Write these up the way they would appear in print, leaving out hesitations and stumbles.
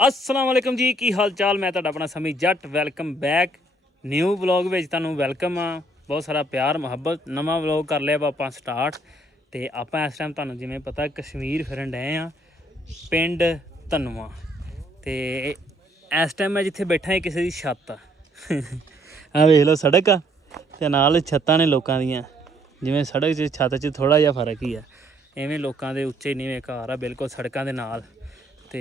अस्सलाम वालेकुम जी की हाल चाल। मैं तुहाडा अपना समी जट वैलकम बैक न्यू व्लॉग में तुहानूं वैलकम आ। बहुत सारा प्यार मुहब्बत। नवा व्लॉग कर लिया आपां स्टार्ट तो आप इस टाइम तुहानूं जिवें पता कश्मीर फिरन डए आ पिंड धनुआ। तो इस टाइम मैं जिथे बैठा किसी की छत आ वेख लो सड़क आ ते नाल छत्तां ने लोकां दियां। जिवें सड़क च छत च थोड़ा जिहा फर्क ही है। इवें लोकां दे उच्चे नीवें घर आ बिल्कुल सड़कां दे नाल। तो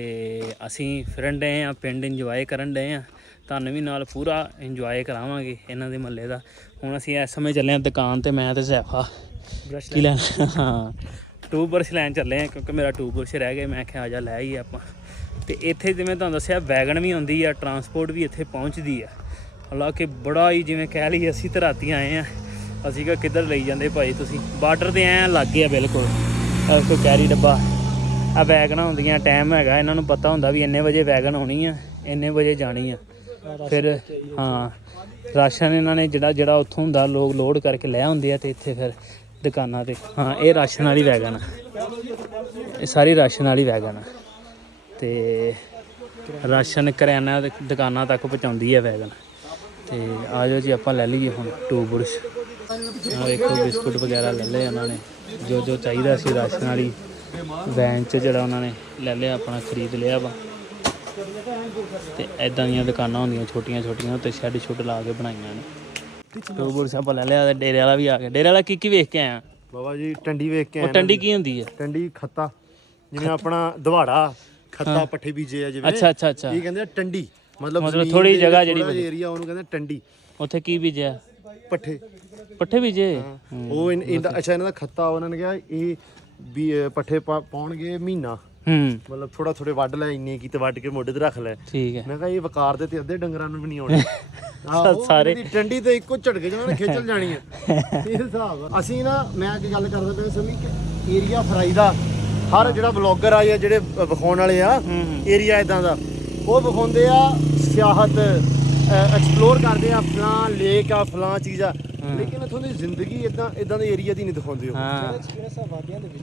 असी फिरन डे हाँ पिंड इंजॉय करन डे हाँ। तुहानूं भी नाल पूरा इंजॉय करावांगे इन्हां दे महल्ले दा। हुण असीं इस समय चले हाँ दुकान ते। मैं ते जैफा की लैना हाँ टूब ब्रश लैन चले हैं क्योंकि मेरा टूब ब्रश रह गया। मैं आख्या आजा लै आइए आपां। ते इत्थे जिवें तुहानूं दस्सिया वैगन भी आउंदी आ, ट्रांसपोर्ट भी इत्थे पहुँचदी आ। हालांकि बड़ा ही जिवें कह लईए असीं ते रातीं आए हैं। असीं कि किधर लई जांदे भाई तुसीं। बार्डर ते ऐ लागे आ बिल्कुल। कोई कैरी डब्बा आ वैगन होंदियां टाइम हैगा इन्हां नूं पता हुंदा भी इन्ने बजे वैगन आउणी आ इन्ने बजे जानी आ। फिर हाँ राशन इन्हां ने जेह्ड़ा उत्थों हुंदा लोग लोड करके लै आउंदे आ ते इत्थे फिर दुकानां ते। हाँ ये राशन वाली वैगन आ, ये सारी राशन वाली वैगन आ ते राशन करियाना दुकानां तक पहुँचाउंदी है वैगन। तो आ जाओ जी आपां लै लईए हुण टूब ब्रश। देखो बिस्कुट वगैरह ले ले उन्होंने जो जो चाहिए सी राशन वाली वैन च जो उन्होंने ले लिया अपना खरीद लिया वा। तो इदां दियां दुकानां होंदियां छोटियां छोटियां उत्ते शैड शुड ला के बनाइयां ने। टूब ब्रश आपां ले लिया। डेरे वाला भी आ गया। डेरे वाला की वेख के आया बाबा जी टंडी वेख के वो टंडी की होंदी है? टंडी खत्ता जिवें अपना दवाड़ा खत्ता पट्ठे बीजे आ जिवें। अच्छा अच्छा अच्छा ये कहंदे टंडी मतलब थोड़ी जगह ਜਿਹੜੀ एरिया ਉਹਨੂੰ ਕਹਿੰਦੇ ਟੰਡੀ। ਉੱਥੇ ਕੀ ਬੀਜਿਆ? ਪੱਠੇ ਪੱਠੇ ਬੀਜੇ। ਉਹ ਇਹਦਾ ਅੱਛਾ ਇਹਨਾਂ ਦਾ ਖੱਤਾ ਉਹਨਾਂ ਨੇ ਕਿਹਾ ਇਹ ਵੀ ਪੱਠੇ ਪਾਉਣਗੇ ਮਹੀਨਾ। ਮਤਲਬ ਥੋੜਾ ਥੋੜੇ ਵੱਢ ਲੈ ਇੰਨੇ ਕੀ ਤੇ ਵੱਢ ਕੇ ਮੋਢੇ ਤੇ ਰੱਖ ਲੈ। ਠੀਕ ਹੈ। ਮੈਂ ਕਿਹਾ ਇਹ ਵਕਾਰ ਦੇ ਤੇ ਅੱਧੇ ਡੰਗਰਾਂ ਨੂੰ ਵੀ ਨਹੀਂ ਆਉਣੇ। ਸਾਰੇ ਟੰਡੀ ਤੇ ਇੱਕੋ ਝਟਕੇ ਜਿਹਨਾਂ ਨੇ ਖੇਚਲ ਜਾਣੀ ਹੈ ਇਹ ਹਿਸਾਬ। ਅਸੀਂ ਨਾ ਮੈਂ ਅੱਗੇ ਗੱਲ ਕਰਦਾ ਪਿਆ ਸਮੀ ਕਿ ਏਰੀਆ ਫਰਾਈ ਦਾ ਹਰ ਜਿਹੜਾ ਬਲੌਗਰ ਆ ਜਾਂ ਜਿਹੜੇ ਵਿਖਾਉਣ ਵਾਲੇ ਆ ਏਰੀਆ ਇਦਾਂ ਦਾ ਉਹ ਵਿਖਾਉਂਦੇ ਆ ਸਿਆਹਤ ਐਕਸਪਲੋਰ ਕਰਦੇ ਆ ਫਲਾਂ ਲੇਕ ਆ ਫਲਾਂ ਚੀਜ਼ ਆ। ਲੇਕਿਨ ਇੱਥੋਂ ਦੀ ਜ਼ਿੰਦਗੀ ਇਦਾਂ ਦੇ ਏਰੀਆ ਦੀ ਨਹੀਂ ਦਿਖਾਉਂਦੇ ਉਹ।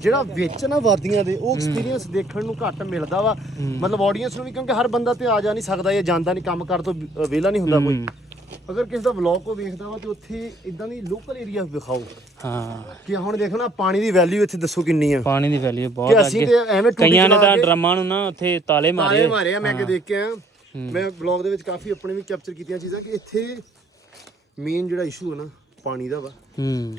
ਜਿਹੜਾ ਵਿੱਚ ਨਾ ਵਾਦੀਆਂ ਦੇ ਉਹ ਐਕਸਪੀਰੀਅੰਸ ਦੇਖਣ ਨੂੰ ਘੱਟ ਮਿਲਦਾ ਵਾ ਮਤਲਬ ਆਡੀਅנס ਨੂੰ ਵੀ ਕਿਉਂਕਿ ਹਰ ਬੰਦਾ ਤੇ ਆ ਜਾ ਨਹੀਂ ਸਕਦਾ ਜਾਂ ਜਾਂਦਾ ਨਹੀਂ ਕੰਮ ਕਰ ਤੋਂ ਵਿਹਲਾ ਨਹੀਂ ਹੁੰਦਾ ਕੋਈ। ਅਗਰ ਕਿਸੇ ਦਾ ਵਲੌਗ ਕੋ ਵੇਖਦਾ ਵਾ ਤੇ ਉੱਥੇ ਇਦਾਂ ਦੀ ਲੋਕਲ ਏਰੀਆ ਵਿਖਾਓ। ਹਾਂ ਕਿ ਹੁਣ ਦੇਖਣਾ ਪਾਣੀ ਦੀ ਵੈਲਿਊ ਇੱਥੇ ਦੱਸੋ ਕਿੰਨੀ ਆ। ਪਾਣੀ ਦੀ ਵੈਲਿਊ ਬਹੁਤ ਅਸੀਂ ਤੇ ਐਵੇਂ ਕਈਆਂ ਨੇ ਤਾਂ ਡਰਮਾਂ ਨੂੰ ਨਾ ਉੱਥੇ ਤਾਲੇ ਮਾਰੇ ਆ। ਮੈਂ ਕਿ ਦੇਖ ਕੇ ਆਇਆ ਮੈਂ ਵਲੌਗ ਦੇ ਵਿੱਚ ਕਾਫੀ ਆਪਣੇ ਵੀ ਕੈਪਚਰ ਕੀਤੀਆਂ ਚੀਜ਼ਾਂ ਕਿ ਇੱਥੇ ਮੇਨ ਜਿਹੜਾ ਇਸ਼ੂ ਹੈ ਨਾ ਪਾਣੀ ਦਾ ਵਾ।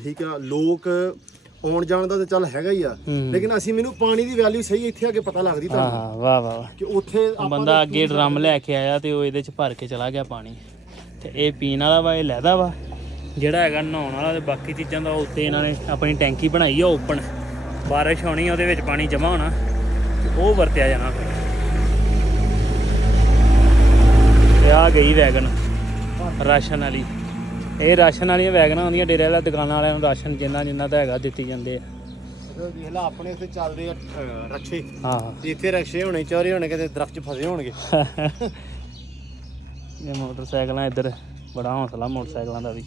ਠੀਕ ਆ ਲੋਕ ਆਉਣ ਜਾਣ ਦਾ ਤਾਂ ਚੱਲ ਹੈਗਾ ਹੀ ਆ ਲੇਕਿਨ ਅਸੀਂ ਮੈਨੂੰ ਪਾਣੀ ਦੀ ਵੈਲਿਊ ਸਹੀ ਇੱਥੇ ਆ ਕੇ ਪਤਾ ਲੱਗਦੀ ਤੁਹਾਨੂੰ। ਹਾਂ ਵਾਹ ਵਾਹ ਕਿ ਉੱਥੇ ਬੰਦਾ ਅੱਗੇ ਡਰਮ ਲੈ ਕੇ ਆਇਆ ਤੇ ਉਹ ਇਹਦੇ ਚ ਭਰ ਕੇ ਚਲਾ ਗਿਆ ਪਾਣੀ। ਤੇ ਇਹ ਪੀਣ ਵਾਲਾ ਵਾ ਇਹ ਲਹਿਦਾ ਵਾ ਜਿਹੜਾ ਹੈਗਾ ਨਹਾਉਣ ਵਾਲਾ ਤੇ ਬਾਕੀ ਚੀਜ਼ਾਂ ਦਾ ਉੱਤੇ ਇਹਨਾਂ ਨੇ ਆਪਣੀ ਟੈਂਕੀ ਬਣਾਈ ਆ ਓਪਨ। ਬਾਰਿਸ਼ ਆਉਣੀ ਉਹਦੇ ਵਿੱਚ ਪਾਣੀ ਜਮ੍ਹਾਂ ਹੋਣਾ ਤੇ ਉਹ ਵਰਤਿਆ ਜਾਣਾ। ਤੇ ਆ ਗਈ ਵੈਗਨ ਰਾਸ਼ਨ ਵਾਲੀ। ਇਹ ਰਾਸ਼ਨ ਵਾਲੀਆਂ ਵੈਗਨਾਂ ਹੁੰਦੀਆਂ ਡੇਰੇ ਵਾਲਾ ਦੁਕਾਨਾਂ ਵਾਲਿਆਂ ਨੂੰ ਰਾਸ਼ਨ ਜਿੰਨਾ ਦਾ ਹੈਗਾ ਦਿੱਤੀ ਜਾਂਦੇ ਆ। ਦੇਖ ਲਾ ਆਪਣੇ ਇੱਥੇ ਚੱਲਦੇ ਆ ਰਕਸ਼ੇ। ਹਾਂ ਇੱਥੇ ਰਕਸ਼ੇ ਹੋਣੇ ਚੋਰੀ ਹੋਣੇ ਕਿਤੇ ਦਰਖਤ 'ਚ ਫਸੇ ਹੋਣਗੇ। ਇਹ ਮੋਟਰਸਾਈਕਲਾਂ ਇੱਧਰ ਬੜਾ ਹੌਸਲਾ ਮੋਟਰਸਾਈਕਲਾਂ ਦਾ ਵੀ।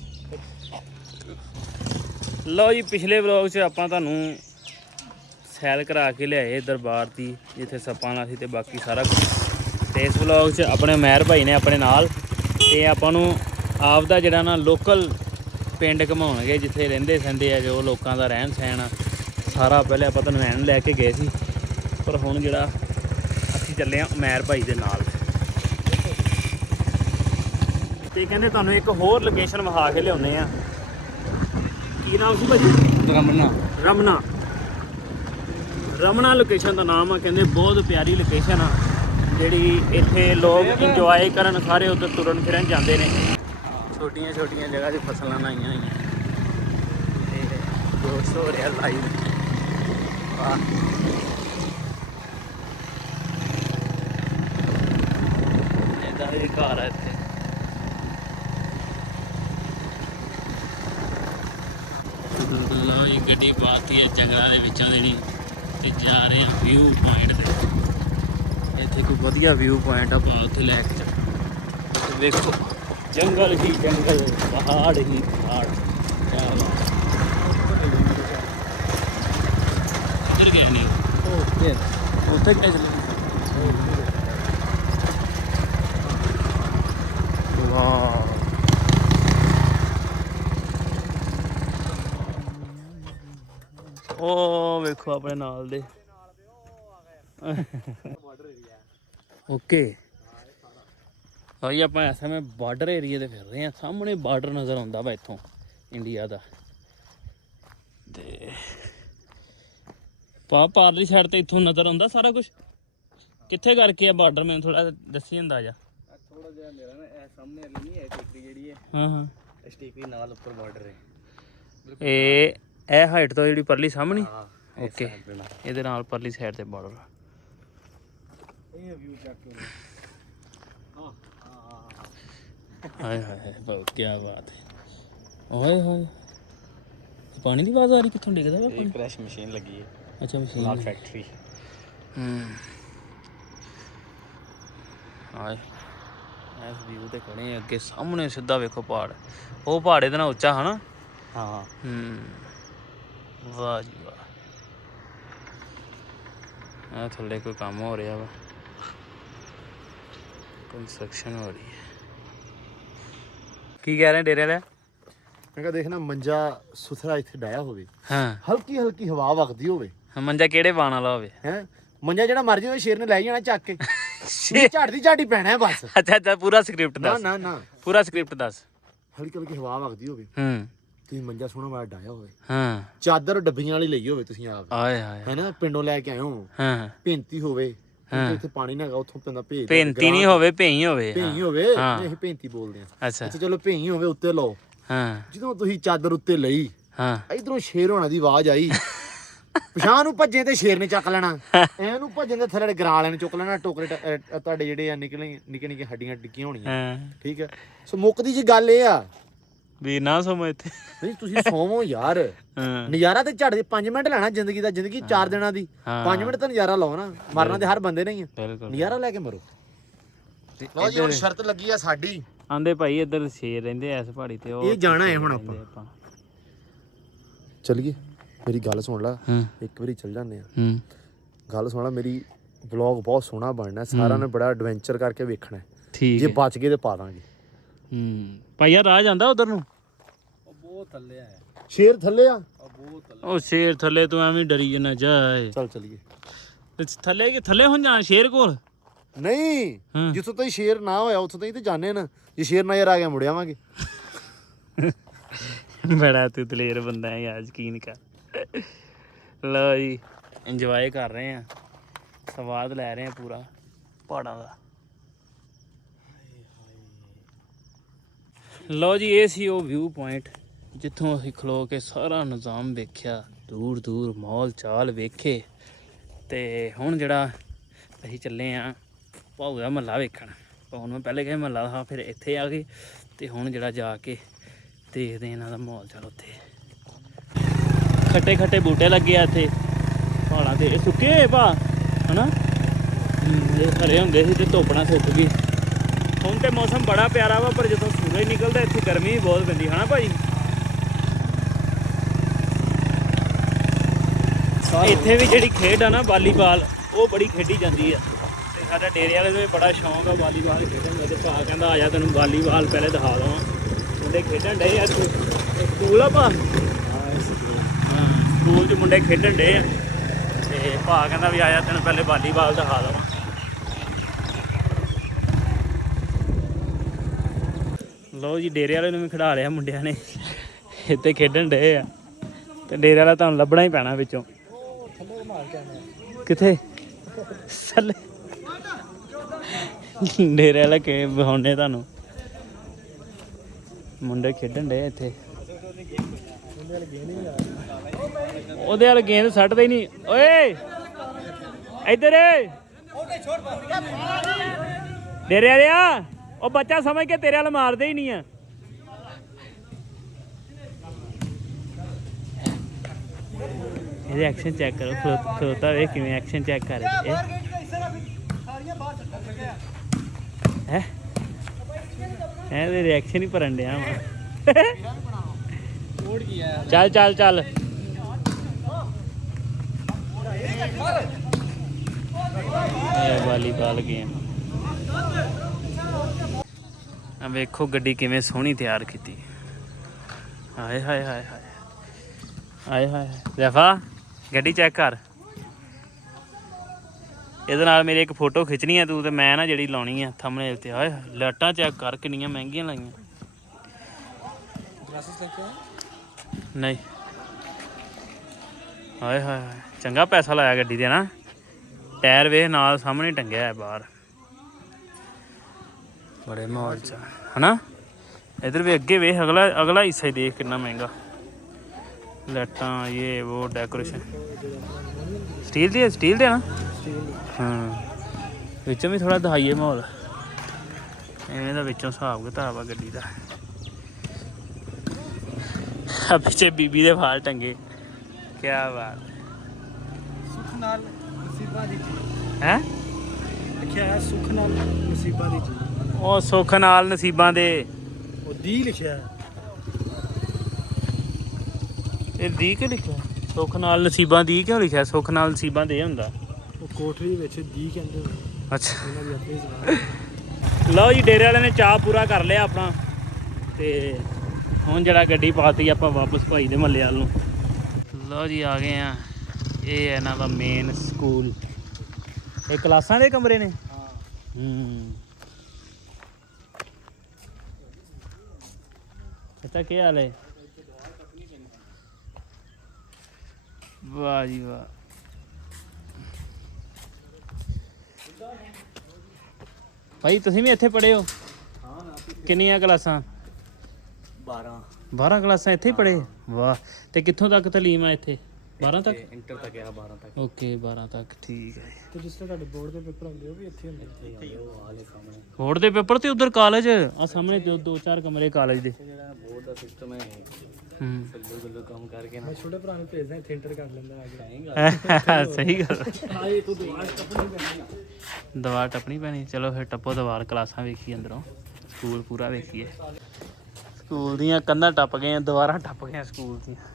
ਲਓ ਜੀ ਪਿਛਲੇ ਵਲੌਗ 'ਚ ਆਪਾਂ ਤੁਹਾਨੂੰ ਸੈਲ ਕਰਾ ਕੇ ਲਿਆਏ ਦਰਬਾਰ ਦੀ ਜਿੱਥੇ ਸੱਪਾਂ ਵਾਲਾ ਸੀ ਤੇ ਬਾਕੀ ਸਾਰਾ ਕੁਝ। ਤੇ ਇਸ ਵਲੌਗ 'ਚ ਆਪਣੇ ਮਹਿਰ ਭਾਈ ਨੇ ਆਪਣੇ ਨਾਲ ਤੇ ਆਪਾਂ ਨੂੰ ਆਪ ਦਾ ਜਿਹੜਾ ਨਾ ਲੋਕਲ ਪਿੰਡ ਘੁਮਾਉਣਗੇ ਜਿੱਥੇ ਰਹਿੰਦੇ ਸਹਿੰਦੇ ਆ ਜੋ ਲੋਕਾਂ ਦਾ ਰਹਿਣ ਸਹਿਣ ਆ ਸਾਰਾ। ਪਹਿਲੇ ਆਪਾਂ ਤੁਹਾਨੂੰ ਐਨ ਲੈ ਕੇ ਗਏ ਸੀ ਪਰ ਹੁਣ ਜਿਹੜਾ ਅਸੀਂ ਚੱਲੇ ਆ ਉਮੈਰ ਭਾਈ ਦੇ ਨਾਲ। ਤੇ ਕਹਿੰਦੇ ਤੁਹਾਨੂੰ ਇੱਕ ਹੋਰ ਲੋਕੇਸ਼ਨ ਵਿਖਾ ਕੇ ਲਿਆਉਂਦੇ ਆ। ਕੀ ਨਾਮ ਸੀ ਭਾਜੀ? ਰਮਨਾ ਲੋਕੇਸ਼ਨ ਦਾ ਨਾਮ ਆ। ਕਹਿੰਦੇ ਬਹੁਤ ਪਿਆਰੀ ਲੋਕੇਸ਼ਨ ਆ ਜਿਹੜੀ ਇੱਥੇ ਲੋਕ ਇੰਜੋਏ ਕਰਨ ਸਾਰੇ ਉੱਧਰ ਤੁਰਨ ਫਿਰਨ ਜਾਂਦੇ ਨੇ। ਛੋਟੀਆਂ ਛੋਟੀਆਂ ਜਗ੍ਹਾ 'ਚ ਫਸਲਾਂ ਲਾਈਆਂ ਹੋਈਆਂ ਤੇ ਦੋਸਤ ਹੋ ਰਿਹਾ ਲਾਈਵ। ਇੱਦਾਂ ਦੇ ਘਰ ਆ ਇੱਥੇ। ਲਓ ਇਹ ਗੱਡੀ ਪਾਤੀ ਹੈ ਜਗ੍ਹਾ ਦੇ ਵਿੱਚੋਂ ਜਿਹੜੀ ਤੇ ਜਾ ਰਹੇ ਆ ਵਿਊ ਪੁਆਇੰਟ ਤੇ। ਇੱਥੇ ਕੋਈ ਵਧੀਆ ਵਿਊ ਪੁਆਇੰਟ ਆਪਾਂ ਉੱਥੇ ਲੈ ਕੇ ਚੱਲ। ਵੇਖੋ जंगल ही जंगल पहाड़ ही पहाड़। क्या बात इधर गया नहीं उत्थे क्या चले ਵੇਖੋ ਆਪਣੇ ਨਾਲ ਦੇ ਓਕੇ ਭਾਈ ਆਪਾਂ ਇਸ ਸਮੇਂ ਬਾਰਡਰ ਏਰੀਆ ਤੇ ਫਿਰ ਰਹੇ ਆ। ਸਾਹਮਣੇ ਬਾਰਡਰ ਨਜ਼ਰ ਆਉਂਦਾ ਵਾ ਇੱਥੋਂ ਇੰਡੀਆ ਦਾ। ਤੇ ਪਾਰਲੀ ਸਾਈਡ ਤੇ ਇੱਥੋਂ ਨਜ਼ਰ ਆਉਂਦਾ ਸਾਰਾ ਕੁਝ। ਕਿੱਥੇ ਕਰਕੇ ਆ ਬਾਰਡਰ? ਮੈਨੂੰ ਥੋੜਾ ਦੱਸੀ ਅੰਦਾਜ਼ਾ। ਥੋੜਾ ਜਿਹਾ ਮੇਰਾ ਨਾ ਇਹ ਸਾਹਮਣੇ ਵਾਲੀ ਨਹੀਂ ਹੈ ਟਿਕਰੀ ਜਿਹੜੀ ਹੈ। ਹਾਂ ਹਾਂ ਇਸ ਟਿਕਰੀ ਨਾਲ ਉੱਪਰ ਬਾਰਡਰ ਹੈ। ਇਹ ਹਾਈਟ ਤੋਂ ਜਿਹੜੀ ਪਰਲੀ ਸਾਹਮਣੇ ਹਾਂ ਓਕੇ ਇਹਦੇ ਨਾਲ ਪਰਲੀ ਸਾਈਡ ਤੇ ਬਾਰਡਰ। ਇਹ ਵਿਊ ਚੈੱਕ ਕਰੋ। ਹਾਏ ਹਾਏ ਬਹੁਤ ਕੀ ਬਾਤ ਹੈ। ਓਏ ਹੋਏ ਪਾਣੀ ਦੀ ਆਵਾਜ਼ ਆ ਰਹੀ ਕਿੱਥੋਂ ਡਿੱਗਦਾ ਵਾ ਪਾਣੀ? ਕ੍ਰੈਸ਼ ਮਸ਼ੀਨ ਲੱਗੀ ਹੈ। ਅੱਛਾ ਮਸ਼ੀਨ ਨਾਲ ਫੈਕਟਰੀ। ਹਾਏ ਇਸ ਵਿਊ ਤੇ ਖੜੇ ਅੱਗੇ ਸਾਹਮਣੇ ਸਿੱਧਾ ਵੇਖੋ ਪਹਾੜ। ਉਹ ਪਹਾੜ ਇਹਦੇ ਨਾਲ ਉੱਚਾ ਹਨਾ? ਹਾਂ ਵਾਹ ਜੀ ਵਾਹ। ਆ ਥੱਲੇ ਕੋਈ ਕੰਮ ਹੋ ਰਿਹਾ ਵਾ, ਕੰਸਟਰਕਸ਼ਨ ਹੋ ਰਹੀ ਹੈ। ਕੀ ਕਹਿ ਰਹੇ ਡੇਰੇ ਵਾਲੇ? ਮੈਂ ਕਿਹਾ ਦੇਖਣਾ ਮੰਜਾ ਸੁਥਰਾ ਇੱਥੇ ਡਾਇਆ ਹੋਵੇ, ਹਾਂ ਹਲਕੀ ਹਲਕੀ ਹਵਾ ਵਗਦੀ ਹੋਵੇ। ਮੰਜਾ ਕਿਹੜੇ ਪਾਣ ਵਾਲਾ ਹੋਵੇ? ਹੈ ਮੰਜਾ ਜਿਹੜਾ ਮਰਜੀ ਹੋਵੇ, ਸ਼ੇਰ ਨੇ ਲੈ ਜਾਣਾ ਚੱਕ ਕੇ। ਝਾੜਦੀ ਝਾੜੀ ਪੈਣਾ ਹੈ ਬਸ। ਅੱਛਾ ਅੱਛਾ ਪੂਰਾ ਸਕ੍ਰਿਪਟ ਨਾ ਦੱਸ। ਨਾ ਨਾ ਪੂਰਾ ਸਕ੍ਰਿਪਟ ਦੱਸ। ਹਲਕੀ ਹਲਕੀ ਹਵਾ ਵਗਦੀ ਹੋਵੇ, ਤੁਸੀਂ ਮੰਜਾ ਸੋਹਣਾ ਵਾਲਾ ਡਾਇਆ ਹੋਵੇ, ਹਾਂ ਚਾਦਰ ਡੱਬੀਆਂ ਵਾਲੀ ਲਈ ਹੋਵੇ ਤੁਸੀਂ ਆਪ, ਆਏ ਹਾਏ ਹੈਨਾ ਪਿੰਡੋਂ ਲੈ ਕੇ ਆਏ ਹੋ, ਹਾਂ ਭੇਂਤੀ ਹੋਵੇ, ਇੱਥੇ ਪਾਣੀ ਨਾ ਹੈਗਾ ਉੱਥੋਂ ਪੈਂਦਾ ਭੇਜ ਭੇਂਤੀ ਨਹੀਂ ਹੋਵੇ ਭੇਈ ਹੋਵੇ। ਭੇਈ ਹੋਵੇ, ਅਸੀਂ ਭੇਂਤੀ ਬੋਲਦੇ ਆ। ਅੱਛਾ ਅੱਛਾ ਚਲੋ ਭੇਈ ਹੋਵੇ ਉੱਤੇ ਲਓ। ਹਾਂ ਜਦੋਂ ਤੁਸੀਂ ਚਾਦਰ ਉੱਤੇ ਲਈ, ਹਾਂ ਇਧਰੋਂ ਸ਼ੇਰ ਹੋਣਾ ਦੀ ਆਵਾਜ਼ ਆਈ, ਪਛਾਣ ਨੂੰ ਭੱਜੇ ਤੇ ਸ਼ੇਰ ਨੇ ਚੱਕ ਲੈਣਾ, ਇਹਨੂੰ ਭੱਜਣ ਦੇ ਥੱਲੇ ਗਰਾਂ ਵਾਲਿਆਂ ਨੇ ਚੁੱਕ ਲੈਣਾ। ਟੋਕਰੇ ਤੁਹਾਡੇ ਜਿਹੜੇ ਆ ਨਿਕਲੇ ਨਿੱਕੇ ਨਿੱਕੇ ਹੱਡੀਆਂ ਡਿੱਗੀਆਂ ਹੋਣੀਆਂ, ਠੀਕ ਹੈ। ਸੋ ਮੁੱਕਦੀ ਜੀ ਗੱਲ ਇਹ ਆ ਵੀ ਨਾ ਸੋਮੋ ਇੱਥੇ ਨਹੀਂ ਤੁਸੀਂ ਸੋਵੋ ਯਾਰ। ਨਜ਼ਾਰਾ ਤੇ ਝੜ 5 ਮਿੰਟ ਲੈਣਾ ਜ਼ਿੰਦਗੀ ਦਾ, ਜ਼ਿੰਦਗੀ 4 ਦਿਨਾਂ ਦੀ, 5 ਮਿੰਟ ਤਾਂ ਨਜ਼ਾਰਾ ਲਓ ਨਾ। ਮਰਨਾ ਤੇ ਹਰ ਬੰਦੇ ਨੇ ਹੀ ਆ, ਨਜ਼ਾਰਾ ਲੈ ਕੇ ਮਰੋ। ਲਓ ਜੀ ਹੁਣ ਸ਼ਰਤ ਲੱਗੀ ਆ ਸਾਡੀ। ਆਂਦੇ ਭਾਈ ਇੱਧਰ ਸ਼ੇਰ ਰਹਿੰਦੇ ਐਸ ਪਹਾੜੀ ਤੇ, ਉਹ ਇਹ ਜਾਣਾ ਹੈ ਹੁਣ ਆਪਾਂ। ਚੱਲੀਏ ਮੇਰੀ ਗੱਲ ਸੁਣ ਲੈ, ਇੱਕ ਵਾਰੀ ਚੱਲ ਜਾਂਦੇ ਆ। ਗੱਲ ਸੁਣ ਲੈ ਮੇਰੀ, ਵਲੌਗ ਬਹੁਤ ਸੋਹਣਾ ਬਣਨਾ, ਸਾਰਿਆਂ ਨੇ ਬੜਾ ਐਡਵੈਂਚਰ ਕਰਕੇ ਵੇਖਣਾ। ਠੀਕ ਜੇ ਬਚ ਗਏ ਤੇ ਪਾ ਦਾਂਗੇ। ਭਾਈ ਯਾਰ ਰਾਹ ਜਾਂਦਾ ਉਧਰ ਨੂੰ? ਉਹ ਬਹੁਤ ਥੱਲੇ ਆ ਸ਼ੇਰ, ਥੱਲੇ ਆ ਉਹ ਸ਼ੇਰ ਥੱਲੇ। ਤੂੰ ਐਵੇਂ ਡਰੀ ਜਨਾ ਜਾਏ। ਚੱਲ ਚੱਲੀਏ ਥੱਲੇ ਕਿ ਥੱਲੇ ਹੁਣ ਜਾਣਾ ਸ਼ੇਰ ਕੋਲ? ਨਹੀਂ ਜਿੱਥੋਂ ਤਾਈਂ ਸ਼ੇਰ ਨਾ ਹੋਇਆ ਉੱਥੋਂ ਤਾਈਂ ਤੇ ਜਾਣੇ ਨਾ। ਜੇ ਸ਼ੇਰ ਨਜ਼ਰ ਆ ਗਿਆ ਮੁੜ ਆਵਾਂਗੇ। ਬੜਾ ਤੂੰ ਦਲੇਰ ਬੰਦਾ ਹੈ ਯਾਰ, ਯਕੀਨ ਕਰ। ਲਓ ਜੀ ਇੰਜੋਏ ਕਰ ਰਹੇ ਆ, ਸਵਾਦ ਲੈ ਰਹੇ ਆ ਪੂਰਾ ਪਹਾੜਾਂ ਦਾ। ਲਓ ਜੀ ਇਹ ਸੀ ਉਹ ਵਿਊ ਪੁਆਇੰਟ ਜਿੱਥੋਂ ਅਸੀਂ ਖਲੋ ਕੇ ਸਾਰਾ ਨਿਜ਼ਾਮ ਵੇਖਿਆ, ਦੂਰ ਦੂਰ ਮੌਲ ਚਾਲ ਵੇਖੇ। ਤੇ ਹੁਣ ਜਿਹੜਾ ਅਸੀਂ ਚੱਲੇ ਆ ਭਾਊ ਦਾ ਮਹੱਲਾ ਵੇਖਣ। ਭਾਊ ਨੂੰ ਪਹਿਲੇ ਕਿਹਾ ਮਹੱਲਾ ਹਾਂ, ਫਿਰ ਇੱਥੇ ਆ ਗਏ। ਤੇ ਹੁਣ ਜਿਹੜਾ ਜਾ ਕੇ ਦੇਖਦੇ ਇਹਨਾਂ ਦਾ ਮਾਹੌਲ ਚਾਲ। ਉੱਥੇ ਖੱਟੇ ਖੱਟੇ ਬੂਟੇ ਲੱਗੇ ਆ ਇੱਥੇ ਪਹਾੜਾਂ ਤੇ, ਇਹ ਸੁੱਕੇ ਹੋਏ ਭਾ ਹਨਾ, ਇਹ ਹਰੇ ਹੁੰਦੇ ਸੀ ਤੇ ਧੁੱਪ ਨਾਲ ਸੁੱਕ ਗਈ। ਹੁਣ ਤੇ ਮੌਸਮ ਬੜਾ ਪਿਆਰਾ ਵਾ, ਪਰ ਜਦੋਂ ਸੂਰਜ ਨਿਕਲਦਾ ਇੱਥੇ ਗਰਮੀ ਬਹੁਤ ਪੈਂਦੀ ਹਨਾ ਭਾਈ। ਇੱਥੇ ਵੀ ਜਿਹੜੀ ਖੇਡ ਆ ਨਾ ਵਾਲੀਬਾਲ, ਉਹ ਬੜੀ ਖੇਡੀ ਜਾਂਦੀ ਆ। ਤੇ ਸਾਡਾ ਡੇਰੇ ਵਾਲੇ ਨੂੰ ਵੀ ਬੜਾ ਸ਼ੌਂਕ ਆ ਵਾਲੀਬਾਲ ਖੇਡਣ ਦਾ। ਤੇ ਭਾ ਕਹਿੰਦਾ ਆ ਜਾ ਤੈਨੂੰ ਵਾਲੀਬਾਲ ਪਹਿਲੇ ਦਿਖਾ ਦਵਾਂ। ਮੁੰਡੇ ਖੇਡਣ ਡਏ ਆ, ਸਕੂਲ ਆ ਭਾ? ਹਾਂ ਸਕੂਲ 'ਚ ਮੁੰਡੇ ਖੇਡਣ ਡਏ ਆ। ਤੇ ਭਾ ਕਹਿੰਦਾ ਵੀ ਆ ਜਾ ਤੈਨੂੰ ਪਹਿਲੇ ਵਾਲੀਬਾਲ ਦਿਖਾ ਦਵਾਂ। ਲਓ ਜੀ ਡੇਰੇ ਵਾਲੇ ਨੂੰ ਵੀ ਖਿਡਾ ਲਿਆ ਮੁੰਡਿਆਂ ਨੇ, ਇੱਥੇ ਖੇਡਣ ਡਏ ਆ। ਤੇ ਡੇਰੇ ਵਾਲਾ ਤੁਹਾਨੂੰ ਲੱਭਣਾ ਹੀ ਪੈਣਾ ਵਿੱਚੋਂ। ਕਿੱਥੇ ਥੱਲੇ? ਡੇਰੇ ਵਾਲਾ ਕਿ ਵਿਖਾਉਂਦੇ ਤੁਹਾਨੂੰ, ਮੁੰਡੇ ਖੇਡਣ ਡਏ ਇੱਥੇ। ਉਹਦੇ ਵਾਲ ਗੇਂਦ ਸੱਟਦੇ ਹੀ ਨਹੀਂ। ਓਏ ਇੱਧਰ ਡੇਰੇ ਵਾਲਿਆ, ਉਹ ਬੱਚਾ ਸਮਝ ਕੇ ਤੇਰੇ ਵਾਲ ਮਾਰਦੇ ਹੀ ਨਹੀਂ ਆ। ਇਹਦੇ ਐਕਸ਼ਨ ਚੈੱਕ ਕਰੋ, ਖਲੋਤਾ ਵੇ ਕਿਵੇਂ ਐਕਸ਼ਨ ਚੈੱਕ ਕਰ ਰਿਹਾ ਹੈ। ਇਹਦੇ ਰਿਐਕਸ਼ਨ ਹੀ ਭਰਨ ਡਿਆ ਵਾ। ਚੱਲ ਚੱਲ ਚੱਲ ਇਹ ਵਾਲੀਬਾਲ ਗੇਮ। ਆ ਵੇਖੋ ਗੱਡੀ ਕਿਵੇਂ ਸੋਹਣੀ ਤਿਆਰ ਕੀਤੀ। ਹਾਏ ਹਾਏ ਹਾਏ ਹਾਏ ਹਾਏ ਹਾਏ। ਜ਼ੈਫਾ ਗੱਡੀ ਚੈੱਕ ਕਰ। ਇਹਦੇ ਨਾਲ ਮੇਰੀ ਇੱਕ ਫੋਟੋ ਖਿੱਚਣੀ ਆ ਤੂੰ ਤੇ ਮੈਂ ਨਾ ਜਿਹੜੀ ਲਾਉਣੀ ਆ ਥੰਬਨੇਲ ਤੇ। ਹਾਏ ਲਾਈਟਾਂ ਚੈੱਕ ਕਰ ਕਿੰਨੀਆਂ ਮਹਿੰਗੀਆਂ ਲਾਈਆਂ। ਨਹੀਂ ਹਾਏ ਹਾਏ ਚੰਗਾ ਪੈਸਾ ਲਾਇਆ ਗੱਡੀ ਤੇ ਨਾ। ਟਾਇਰ ਵੇਖ ਨਾਲ ਸਾਹਮਣੇ ਟੰਗਿਆ ਹੈ ਬਾਹਰ, ਬੜੇ ਮਾਹੌਲ ਚ ਹਨਾ। ਇਧਰ ਵੀ ਅੱਗੇ ਵੇਖ ਅਗਲਾ ਹਿੱਸਾ ਹੀ ਦੇਖ ਕਿੰਨਾ ਮਹਿੰਗਾ। ਲਾਈਟਾਂ ਇਹ ਉਹ ਡੈਕੋਰੇਸ਼ਨ ਸਟੀਲ ਦੇ ਨਾ। ਹਾਂ ਵਿੱਚੋਂ ਵੀ ਥੋੜਾ ਦਿਖਾਈਏ ਮਾਹੌਲ। ਐਵੇਂ ਦਾ ਵਿੱਚੋਂ ਹਿਸਾਬ ਕਿਤਾਬ ਆ ਗੱਡੀ ਦਾ। ਆ ਪਿੱਛੇ ਬੀਬੀ ਦੇ ਵਾਲ ਟੰਗੇ, ਕਿਆ ਬਾਤ। ਸੁੱਖ ਨਾਲ ਨਸੀਬਾਂ ਦੀ ਚੀਜ਼ ਹੈ ਲਿਖਿਆ ਹੈ, ਸੁੱਖ ਨਾਲ ਨਸੀਬਾਂ ਦੀ ਚੀਜ਼। ਉਹ ਸੁੱਖ ਨਾਲ ਨਸੀਬਾਂ ਦੇ ਉਹ ਦੀ ਲਿਖਿਆ ਹੈ। ਇਹ ਦੀ ਕਿ ਲਿਖਿਆ? ਸੁੱਖ ਨਾਲ ਨਸੀਬਾਂ ਦੀ ਕਿਉਂ ਲਿਖਿਆ? ਸੁੱਖ ਨਾਲ ਨਸੀਬਾਂ ਦੇ ਹੁੰਦਾ। ਉਹ ਕੋਠੜੀ ਵਿੱਚ ਦੀ ਕਹਿੰਦੇ ਹੁੰਦੇ। ਅੱਛਾ ਇਹਨਾਂ ਦੀ ਆਪਣੀ ਜ਼ਬਾਨ। ਲਓ ਜੀ ਡੇਰੇ ਵਾਲਿਆਂ ਨੇ ਚਾਹ ਪੂਰਾ ਕਰ ਲਿਆ ਆਪਣਾ ਤੇ ਹੁਣ ਜਿਹੜਾ ਗੱਡੀ ਪਾਤੀ ਆਪਾਂ ਵਾਪਸ ਭਾਈ ਦੇ ਮਹੱਲੇ ਵੱਲ ਨੂੰ। ਲਓ ਜੀ ਆ ਗਏ ਆ। ਇਹ ਹੈ ਇਹਨਾਂ ਦਾ ਮੇਨ ਸਕੂਲ। ਇਹ ਕਲਾਸਾਂ ਦੇ ਕਮਰੇ ਨੇ। ਹਾਂ ਅੱਛਾ ਕੀ ਹਾਲ ਹੈ? ਵਾਹ ਜੀ ਵਾਹ। ਭਾਈ ਤੁਸੀਂ ਵੀ ਇੱਥੇ ਪੜ੍ਹੇ ਹੋ? ਕਿੰਨੀਆਂ ਕਲਾਸਾਂ? 12 ਕਲਾਸਾਂ ਇੱਥੇ ਹੀ ਪੜ੍ਹੇ? ਵਾਹ। ਤੇ ਕਿੱਥੋਂ ਤੱਕ ਤਾਲੀਮ ਆ ਇੱਥੇ? 12 ਤੱਕ? ਇੰਟਰ ਤੱਕ ਆ 12 ਤੱਕ। ਓਕੇ 12 ਤੱਕ ਠੀਕ ਹੈ। ਤੇ ਜਿਸ ਤਰ੍ਹਾਂ ਤੁਹਾਡੇ ਬੋਰਡ ਦੇ ਪੇਪਰ ਹੁੰਦੇ ਉਹ ਵੀ ਇੱਥੇ ਹੁੰਦੇ? ਉਹ ਆਲੇ ਸਾਹਮਣੇ ਬੋਰਡ ਦੇ ਪੇਪਰ ਤੇ ਉਧਰ ਕਾਲਜ ਆ ਸਾਹਮਣੇ ਦੋ ਚਾਰ ਕਮਰੇ ਕਾਲਜ ਦੇ। ਜਿਹੜਾ ਬੋਰਡ ਦਾ ਸਿਸਟਮ ਹੈ ਹੂੰ ਕੰਮ ਕਰਕੇ ਨਾ। ਮੈਂ ਛੋਟੇ ਭਰਾ ਨੂੰ ਭੇਜਦਾ, ਇੱਥੇ ਇੰਟਰ ਕਰ ਲੈਂਦਾ। ਆਏਗਾ ਸਹੀ ਗੱਲ। ਆਏ ਤੂੰ ਦੁਆਰ ਟੱਪਣੀ ਪੈਣੀ। ਦੀਵਾਰ ਟੱਪਣੀ ਪੈਣੀ। ਚਲੋ ਫਿਰ ਟੱਪੋ ਦੀਵਾਰ। ਕਲਾਸਾਂ ਵੇਖੀ ਅੰਦਰੋਂ, ਸਕੂਲ ਪੂਰਾ ਵੇਖੀਏ। ਸਕੂਲ ਦੀਆਂ ਕੰਧਾਂ ਟੱਪ ਗਏ, ਦੀਵਾਰਾਂ ਟੱਪ ਗਈਆਂ ਸਕੂਲ ਦੀਆਂ।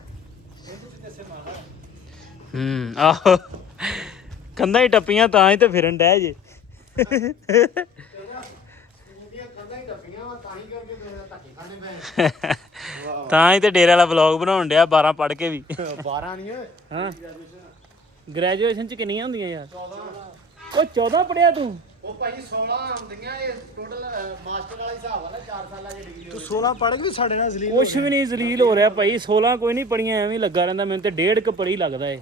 ਆਹੋ ਕੰਧਾਂ ਹੀ ਟੱਪੀਆਂ ਤਾਂ ਹੀ ਤੇ ਫਿਰਨ ਡਹਿ ਜੇ। ਤਾਂ ਹੀ ਤੇ ਡੇਰੇ ਵਾਲਾ ਵਲੌਗ ਬਣਾਉਣ ਡਿਆ 12 ਪੜ੍ਹ ਕੇ ਵੀ। 12 ਨਹੀਂ ਹਾਂ ਗ੍ਰੈਜੂਏਸ਼ਨ ਚ ਕਿੰਨੀਆਂ ਹੁੰਦੀਆਂ ਯਾਰ? 14। ਉਹ 14 ਪੜਿਆ ਤੂੰ? ਉਹ ਭਾਈ 16 ਹੁੰਦੀਆਂ ਇਹ ਟੋਟਲ ਮਾਸਟਰ ਵਾਲਾ ਹਿਸਾਬ ਆ ਨਾ। 4 ਸਾਲਾਂ ਦੀ ਡਿਗਰੀ। ਤੂੰ 16 ਪੜ੍ਹ ਕੇ ਵੀ ਸਾਡੇ ਨਾਲ ਜ਼ਲੀਲ ਕੁਛ ਵੀ ਨਹੀਂ ਜ਼ਲੀਲ ਹੋ ਰਿਹਾ ਭਾਈ। 16 ਕੋਈ ਨਹੀਂ ਪੜੀਆਂ, ਐਵੇਂ ਲੱਗਾ ਰਹਿੰਦਾ ਮੈਨੂੰ ਤੇ। 1.5 ਕ ਪੜੀ ਲੱਗਦਾ ਏ।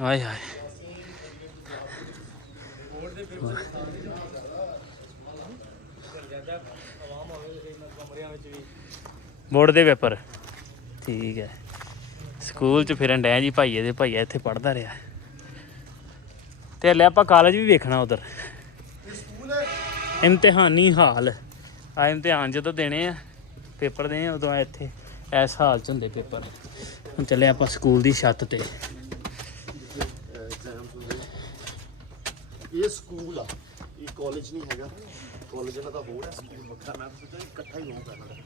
ਹਾਏ ਹਾਏ ਬੋਰਡ ਦੇ ਪੇਪਰ ਠੀਕ ਹੈ। ਸਕੂਲ ਚ ਫਿਰਨ ਡਿਆ ਜੀ ਭਾਈਏ ਦੇ। ਭਾਈਆ ਇੱਥੇ ਪੜ੍ਹਦਾ ਰਿਹਾ ਤੇ ਹਲੇ ਆਪਾਂ ਕਾਲਜ ਵੀ ਵੇਖਣਾ ਉਧਰ। ਇਮਤਿਹਾਨੀ ਹਾਲ ਆ। ਇਮਤਿਹਾਨ ਜਦੋਂ ਦੇਣੇ ਆ, ਪੇਪਰ ਦੇਣੇ ਆ, ਉਦੋਂ ਇੱਥੇ ਇਸ ਹਾਲ ਚ ਹੁੰਦੇ ਪੇਪਰ। ਹੁਣ ਚੱਲੇ ਆਪਾਂ ਸਕੂਲ ਦੀ ਛੱਤ ਤੇ। ਇਹ ਸਕੂਲ ਆ, ਇਹ ਕਾਲਜ ਨਹੀਂ ਹੈਗਾ। ਕਾਲਜ ਇਹਨਾਂ ਦਾ ਹੋਰ ਹੈ, ਸਕੂਲ ਵੱਖਰਾ। ਮੈਂ ਸੋਚਿਆ ਇਕੱਠਾ ਹੀ ਹੋਊਗਾ ਇਹਨਾਂ ਦਾ।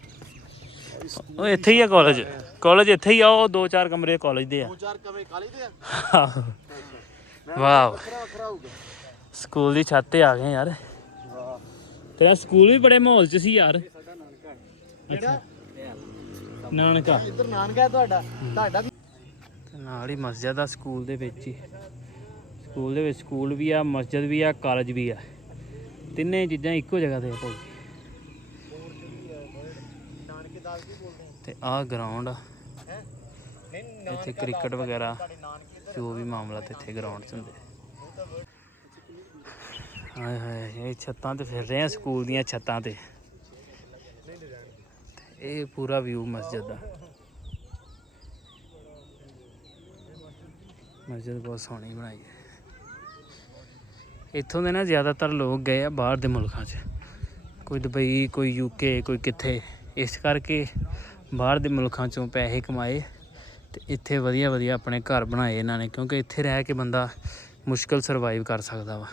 ਉਹ ਇੱਥੇ ਹੀ ਆ ਕਾਲਜ। ਕਾਲਜ ਇੱਥੇ ਹੀ ਆ। ਉਹ 2-4 ਕਮਰੇ ਕਾਲਜ ਦੇ ਆ। 2-4 ਕਮਰੇ ਕਾਲਜ ਦੇ ਆ। ਵਾਹ ਵੱਖਰਾ ਹੋਊਗਾ। ਸਕੂਲ ਦੀ ਛੱਤ ਤੇ ਆ ਗਏ ਯਾਰ। ਤੇਰਾ ਸਕੂਲ ਵੀ ਬੜੇ ਮਾਹੌਲ ਚ ਸੀ ਯਾਰ। ਅੱਛਾ ਨਾਨਕਾ। ਇੱਧਰ ਨਾਨਕਾ ਤੁਹਾਡਾ ਵੀ ਤੇ ਨਾਲ ਹੀ ਮਸਜਿਦ ਆ ਸਕੂਲ ਦੇ ਵਿੱਚ ਹੀ। ਸਕੂਲ ਦੇ ਵਿੱਚ ਸਕੂਲ ਵੀ ਆ, ਮਸਜਿਦ ਵੀ ਆ, ਕਾਲਜ ਵੀ ਆ। ਤਿੰਨੇ ਚੀਜ਼ਾਂ ਇੱਕੋ ਜਗ੍ਹਾ ਤੇ ਆ ਭਾਈ। ਤੇ ਆਹ ਗਰਾਊਂਡ ਆ। ਇੱਥੇ ਕ੍ਰਿਕਟ ਵਗੈਰਾ ਜੋ ਵੀ ਮਾਮਲਾ ਤੇ ਇੱਥੇ ਗਰਾਊਂਡ 'ਚ ਹੁੰਦੇ। ਹਾਏ ਹਾਏ ਇਹ ਛੱਤਾਂ ਤੇ ਫਿਰ ਰਹੇ ਆ, ਸਕੂਲ ਦੀਆਂ ਛੱਤਾਂ ਤੇ। ਇਹ ਪੂਰਾ ਵਿਊ ਮਸਜਿਦ ਦਾ। ਮਸਜਿਦ ਬਹੁਤ ਸੋਹਣੀ ਬਣਾਈ ਹੈ। ਇੱਥੋਂ ਦੇ ਨਾ ਜ਼ਿਆਦਾਤਰ ਲੋਕ ਗਏ ਆ ਬਾਹਰ ਦੇ ਮੁਲਕਾਂ 'ਚ। ਕੋਈ ਦੁਬਈ, ਕੋਈ ਯੂਕੇ, ਕੋਈ ਕਿੱਥੇ। ਇਸ ਕਰਕੇ ਬਾਹਰ ਦੇ ਮੁਲਕਾਂ 'ਚੋਂ ਪੈਸੇ ਕਮਾਏ ਤੇ ਇੱਥੇ ਵਧੀਆ ਵਧੀਆ ਆਪਣੇ ਘਰ ਬਣਾਏ ਇਹਨਾਂ ਨੇ। ਕਿਉਂਕਿ ਇੱਥੇ ਰਹਿ ਕੇ ਬੰਦਾ ਮੁਸ਼ਕਿਲ ਸਰਵਾਈਵ ਕਰ ਸਕਦਾ ਵਾ।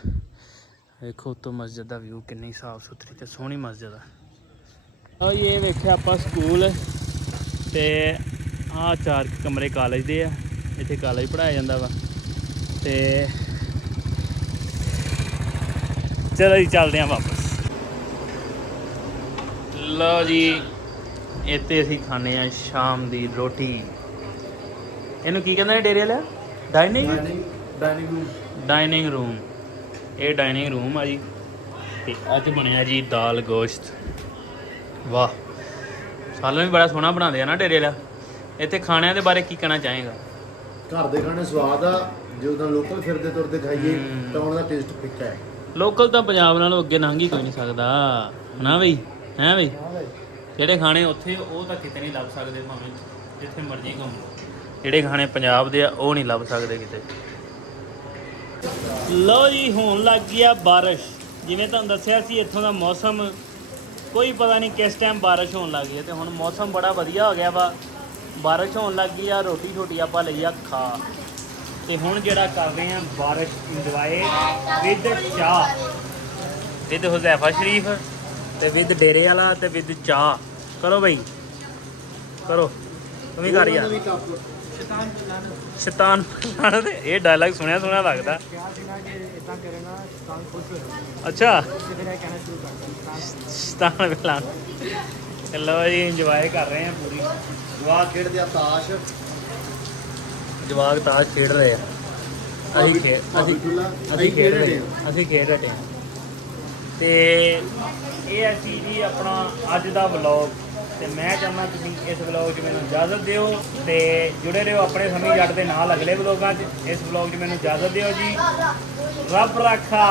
ਵੇਖੋ ਉੱਤੋਂ ਮਸਜਿਦ ਦਾ ਵਿਊ ਕਿੰਨੀ ਸਾਫ਼ ਸੁਥਰੀ ਤੇ ਸੋਹਣੀ ਮਸਜਿਦ ਆ। ਆਹ ਇਹ ਵੇਖਿਆ ਆਪਾਂ ਸਕੂਲ ਤੇ ਆਹ 4 ਕਮਰੇ ਕਾਲਜ ਦੇ ਆ। ਇੱਥੇ ਕਾਲਜ ਪੜ੍ਹਾਇਆ ਜਾਂਦਾ ਵਾ। ਤੇ ਚਲੋ ਜੀ ਚੱਲਦੇ ਹਾਂ ਵਾਪਸ। ਲਓ ਜੀ ਇੱਥੇ ਅਸੀਂ ਖਾਂਦੇ ਹਾਂ ਸ਼ਾਮ ਦੀ ਰੋਟੀ। ਇਹਨੂੰ ਕੀ ਕਹਿੰਦੇ ਨੇ ਡੇਰੇ ਵਾਲਿਆ? Dining room. ਇਹ ਡਾਈਨਿੰਗ ਰੂਮ ਆ ਜੀ। ਤੇ ਅੱਜ ਬਣਿਆ ਜੀ ਦਾਲ ਗੋਸ਼ਤ। ਵਾਹ, ਸਾਲਨ ਵੀ ਬੜਾ ਸੋਹਣਾ ਬਣਾਉਂਦੇ ਆ ਨਾ ਡੇਰੇ ਵਾਲਾ। ਇੱਥੇ ਖਾਣਿਆਂ ਦੇ ਬਾਰੇ ਕੀ ਕਹਿਣਾ ਚਾਹੇਗਾ? ਘਰ ਦੇ ਖਾਣੇ ਸਵਾਦ ਆ, ਜੇ ਉਹਦਾ ਲੋਕਲ ਫਿਰਦੇ ਤੁਰਦੇ ਖਾਈਏ ਤਾਂ ਉਹਨਾਂ ਦਾ ਟੇਸਟ ਫਿੱਕਾ ਹੈ। ਲੋਕਲ ਤਾਂ ਪੰਜਾਬ ਨਾਲੋਂ ਅੱਗੇ ਲੰਘ ਹੀ ਕੋਈ ਨਹੀਂ ਸਕਦਾ ਹਨਾ ਬਈ? ਹੈ ਬਈ? ਜਿਹੜੇ ਖਾਣੇ ਉੱਥੇ ਉਹ ਤਾਂ ਕਿਤੇ ਨਹੀਂ ਲੱਭ ਸਕਦੇ, ਭਾਵੇਂ ਜਿੱਥੇ ਮਰਜ਼ੀ ਘੁੰਮ ਲਓ। ਜਿਹੜੇ ਖਾਣੇ ਪੰਜਾਬ ਦੇ ਆ ਉਹ ਨਹੀਂ ਲੱਭ ਸਕਦੇ ਕਿਤੇ। ਲਓ ਜੀ, ਹੋਣ ਲੱਗ ਗਈ ਆ ਬਾਰਿਸ਼। ਜਿਵੇਂ ਤੁਹਾਨੂੰ ਦੱਸਿਆ ਸੀ ਇੱਥੋਂ ਦਾ ਮੌਸਮ ਕੋਈ ਪਤਾ ਨਹੀਂ ਕਿਸ ਟਾਈਮ ਬਾਰਿਸ਼ ਹੋਣ ਲੱਗ ਗਈ ਹੈ, ਤੇ ਹੁਣ ਮੌਸਮ ਬੜਾ ਵਧੀਆ ਹੋ ਗਿਆ ਵਾ, ਬਾਰਿਸ਼ ਹੋਣ ਲੱਗ ਗਈ ਆ। ਰੋਟੀ ਛੋਟੀ ਆਪਾਂ ਲਈ ਆ ਖਾ, ਤੇ ਹੁਣ ਜਿਹੜਾ ਕਰਦੇ ਆ ਬਾਰਿਸ਼ ਇੰਜੋਏ ਵਿਦ ਚਾਹ, ਵਿਦ ਹੁਜ਼ੈਫਾ ਸ਼ਰੀਫ ਤੇ ਵਿਦ ਡੇਰੇ ਵਾਲਾ ਤੇ ਵਿਦ ਚਾਹ। ਕਰੋ ਬਈ, ਕਰੋ, ਤੂੰ ਵੀ ਕਰ ਯਾਰ। ਸ਼ੈਤਾਨ ਫਲਾਣਾ, ਤੇ ਇਹ ਡਾਇਲੌਗ ਸੁਣਿਆ ਸੁਣਿਆ ਲੱਗਦਾ। ਅੱਛਾ, ਸ਼ੈਤਾਨ ਫਲਾਣਾ। ਚਲੋ ਜੀ, ਇੰਜੋਏ ਕਰ ਰਹੇ ਆ ਪੂਰੀ। ਜਵਾਕ ਖੇਡਦੇ ਆ ਤਾਸ਼। ਜਵਾਕ ਤਾਸ਼ ਖੇਡ ਰਹੇ ਆ। ਅਸੀਂ ਖੇਡ ਰਹੇ ਹਾਂ। ਤੇ ਇਹ ਅਸੀਂ ਜੀ ਆਪਣਾ ਅੱਜ ਦਾ ਵਲੌਗ, ਤੇ ਮੈਂ ਚਾਹੁੰਦਾ ਤੁਸੀਂ ਇਸ ਵਲੌਗ 'ਚ ਮੈਨੂੰ ਇਜਾਜ਼ਤ ਦਿਓ ਤੇ ਜੁੜੇ ਰਹੋ ਆਪਣੇ ਸਮੀ ਜੱਟ ਦੇ ਨਾਲ ਅਗਲੇ ਵਲੌਗਾਂ 'ਚ। ਇਸ ਵਲੌਗ 'ਚ ਮੈਨੂੰ ਇਜਾਜ਼ਤ ਦਿਓ ਜੀ। ਰੱਬ ਰਾਖਾ।